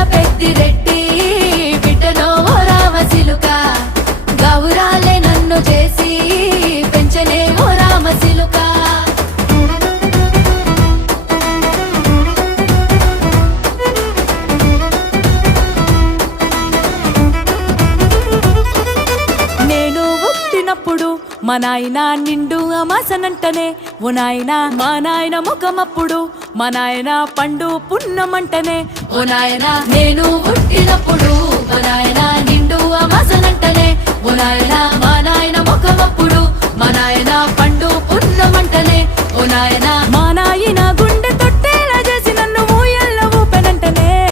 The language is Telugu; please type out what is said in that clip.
పెద్దిరెడ్డి బిడ్డనో ఓ రామసిలుక గౌరాలే నన్ను చేసి పెంచనే ఓ రామసిలుక నేను పుట్టినప్పుడు మా నాయన నిండు అమాసనంటనే ఓ నాయన మా నాయన ముఖమప్పుడు మా నాయన పండు పున్నమంటనే ఓ నాయన నేను పుట్టినప్పుడు మా నాయన నిండు అమాసనంటనే ఓ నాయన మా నాయన ముఖమప్పుడు మా నాయన పండు పున్నమంటనే ఓ నాయన మా నాయన గుండె